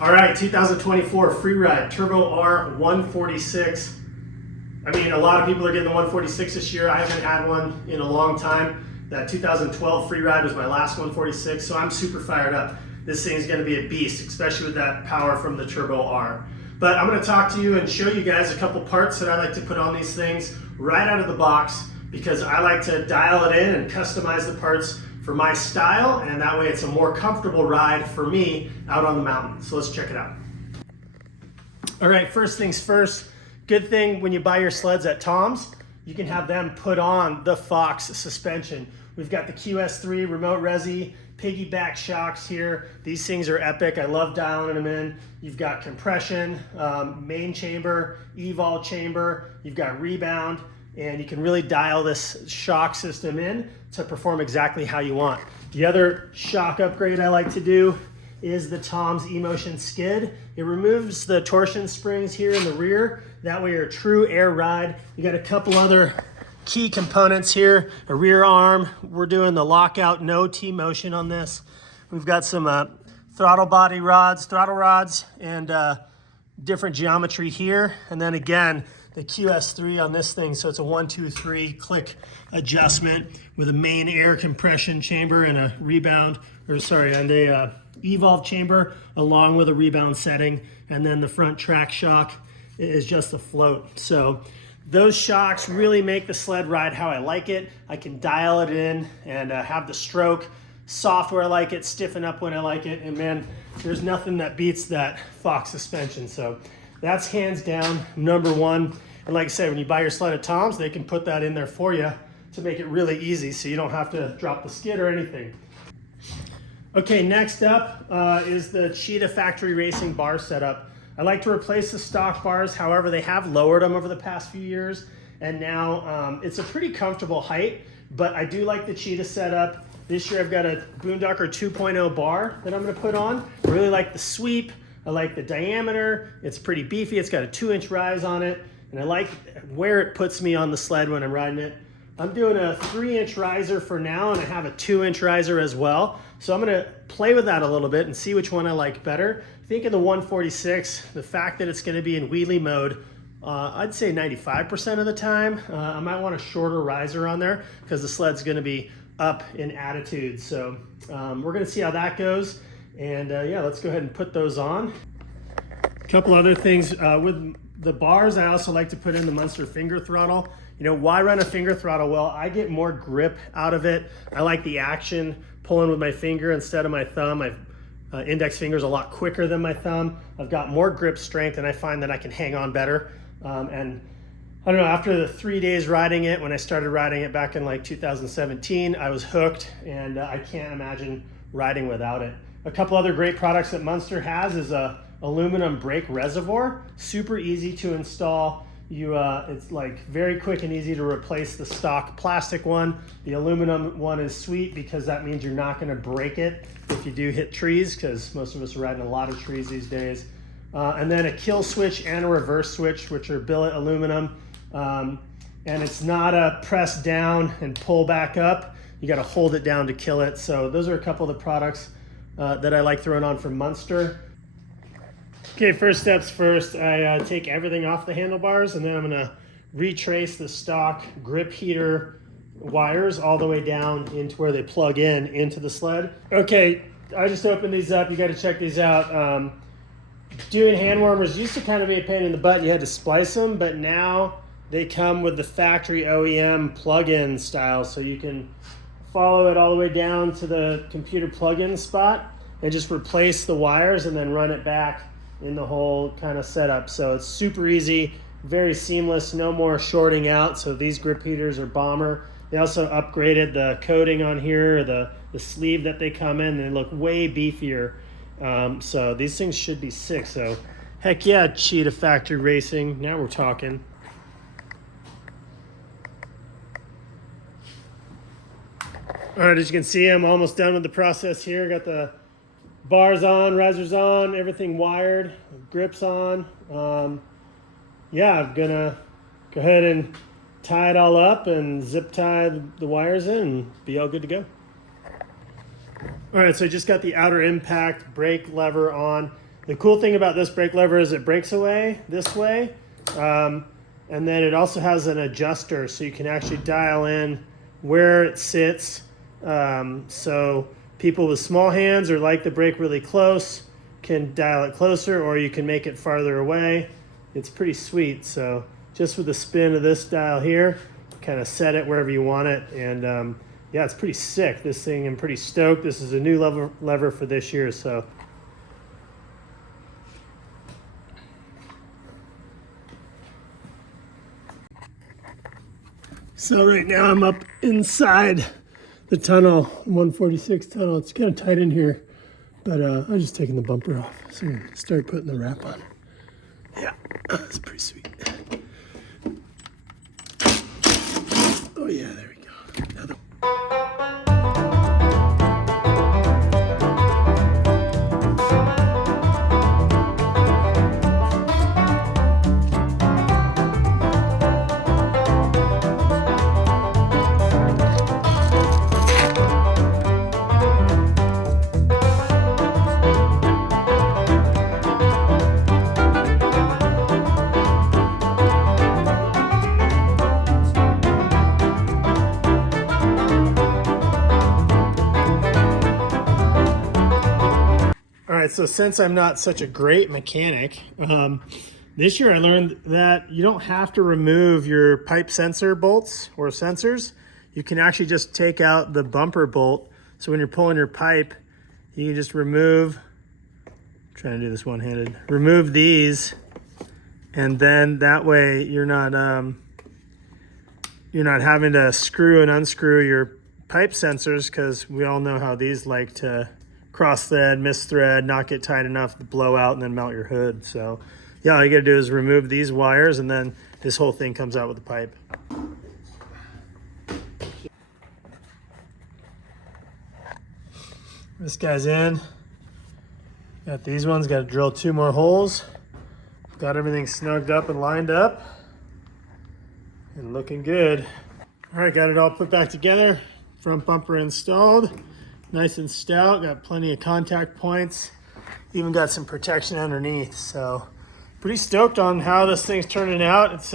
All right, 2024 Freeride Turbo R 146. I mean, a lot of people are getting the 146 this year. I haven't had one in a long time. That 2012 Freeride was my last 146, so I'm super fired up. This thing's gonna be a beast, especially with that power from the Turbo R. But I'm gonna talk to you and show you guys a couple parts that I like to put on these things right out of the box, because I like to dial it in and customize the parts for my style, and that way it's a more comfortable ride for me out on the mountain. So let's check it out. All right, first things first, good thing when you buy your sleds at Tom's, you can have them put on the Fox suspension. We've got the QS3 remote resi piggyback shocks here. These things are epic. I love dialing them in. You've got compression, main chamber, evol chamber, you've got rebound, and you can really dial this shock system in to perform exactly how you want. The other shock upgrade I like to do is the Tom's eMotion skid. It removes the torsion springs here in the rear. That way you're a true air ride. You got a couple other key components here. A rear arm. We're doing the lockout no T-motion on this. We've got some throttle rods, and different geometry here. And then again, the QS3 on this thing, so it's a 1, 2, 3 click adjustment with a main air compression chamber and a rebound, and a evolve chamber along with a rebound setting, and then the front track shock is just a float. So those shocks really make the sled ride how I like it. I can dial it in and have the stroke soft where I like it, stiffen up when I like it, and man, there's nothing that beats that Fox suspension. So that's hands down number one. And like I said, when you buy your sled at Tom's, they can put that in there for you to make it really easy so you don't have to drop the skid or anything. Okay, next up is the Cheetah Factory Racing bar setup. I like to replace the stock bars, however, they have lowered them over the past few years, and now it's a pretty comfortable height, but I do like the Cheetah setup. This year I've got a Boondocker 2.0 bar that I'm gonna put on. I really like the sweep. I like the diameter. It's pretty beefy. It's got a 2-inch rise on it. And I like where it puts me on the sled when I'm riding it. I'm doing a 3-inch riser for now, and I have a 2-inch riser as well. So I'm gonna play with that a little bit and see which one I like better. I think in the 146, the fact that it's gonna be in wheelie mode, I'd say 95% of the time, I might want a shorter riser on there because the sled's gonna be up in attitude. So we're gonna see how that goes. And yeah, let's go ahead and put those on. A couple other things with the bars, I also like to put in the Munster Finger Throttle. You know, why run a finger throttle? Well, I get more grip out of it. I like the action, pulling with my finger instead of my thumb. My index finger is a lot quicker than my thumb. I've got more grip strength, and I find that I can hang on better. And I don't know, after the 3 days riding it, when I started riding it back in like 2017, I was hooked, and I can't imagine riding without it. A couple other great products that Munster has is a aluminum brake reservoir. Super easy to install. It's like very quick and easy to replace the stock plastic one. The aluminum one is sweet because that means you're not gonna break it if you do hit trees, because most of us are riding a lot of trees these days. And then a kill switch and a reverse switch, which are billet aluminum. And it's not a press down and pull back up. You gotta hold it down to kill it. So those are a couple of the products that I like throwing on from Munster. Okay, first steps first, I take everything off the handlebars, and then I'm gonna retrace the stock grip heater wires all the way down into where they plug in into the sled. Okay, I just opened these up. You gotta check these out. Doing hand warmers used to kind of be a pain in the butt. You had to splice them, but now they come with the factory OEM plug-in style, so you can follow it all the way down to the computer plug-in spot and just replace the wires and then run it back in the whole kind of setup. So it's super easy, very seamless, no more shorting out. So these grip heaters are bomber. They also upgraded the coating on here, the sleeve that they come in, and they look way beefier. So these things should be sick. So heck yeah, Cheetah Factory Racing. Now we're talking. All right, as you can see, I'm almost done with the process here. Got the bars on, risers on, everything wired, grips on. Yeah, I'm gonna go ahead and tie it all up and zip tie the wires in and be all good to go. All right, so I just got the Outerimpact brake lever on. The cool thing about this brake lever is it breaks away this way. And then it also has an adjuster, so you can actually dial in where it sits. So people with small hands or like the brake really close can dial it closer, or you can make it farther away. It's pretty sweet. So just with the spin of this dial here, kind of set it wherever you want it. And yeah, it's pretty sick, this thing. I'm pretty stoked. This is a new lever for this year. So right now I'm up inside the tunnel, 146 tunnel. It's kind of tight in here, but I'm just taking the bumper off so we can start putting the wrap on. Yeah, that's pretty sweet. Oh yeah, there we go. Now so since I'm not such a great mechanic, this year I learned that you don't have to remove your pipe sensor bolts or sensors. You can actually just take out the bumper bolt. So when you're pulling your pipe, you can just remove, I'm trying to do this one-handed, remove these, and then that way you're not having to screw and unscrew your pipe sensors, because we all know how these like to cross thread, miss thread, not get tight enough to blow out and then melt your hood. So yeah, all you gotta do is remove these wires, and then this whole thing comes out with the pipe. This guy's in. Got these ones, gotta drill 2 more holes. Got everything snugged up and lined up and looking good. All right, got it all put back together. Front bumper installed. Nice and stout, got plenty of contact points, even got some protection underneath. So pretty stoked on how this thing's turning out. It's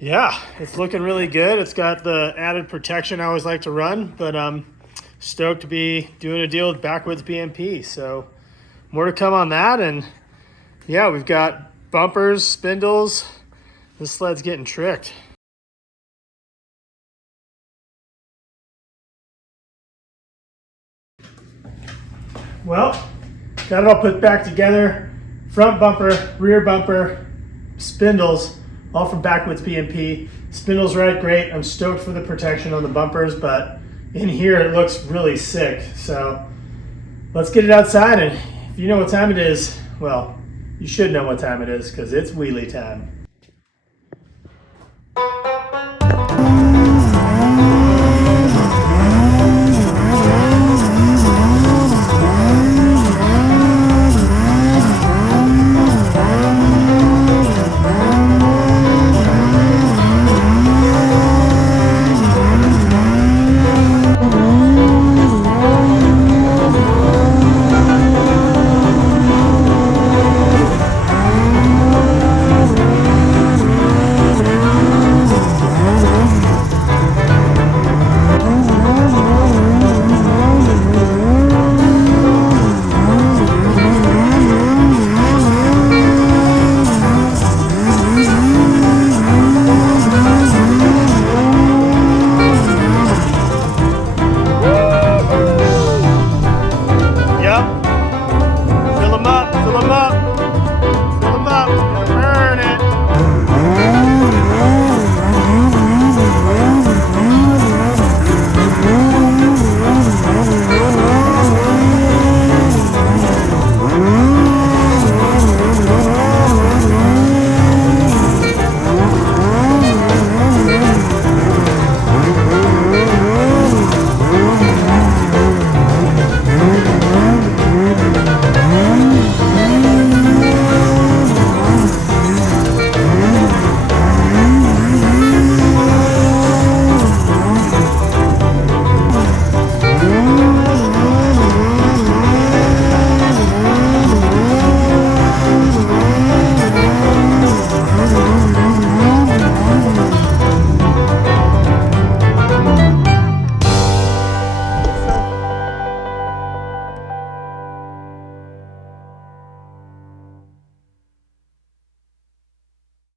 yeah, it's looking really good. It's got the added protection I always like to run, but stoked to be doing a deal with Backwoods BMP. So more to come on that. And yeah, we've got bumpers, spindles. This sled's getting tricked. Well, got it all put back together. Front bumper, rear bumper, spindles, all from Backwoods BMP. Spindles ride great. I'm stoked for the protection on the bumpers, but in here it looks really sick. So let's get it outside, and if you know what time it is, well, you should know what time it is, because it's wheelie time.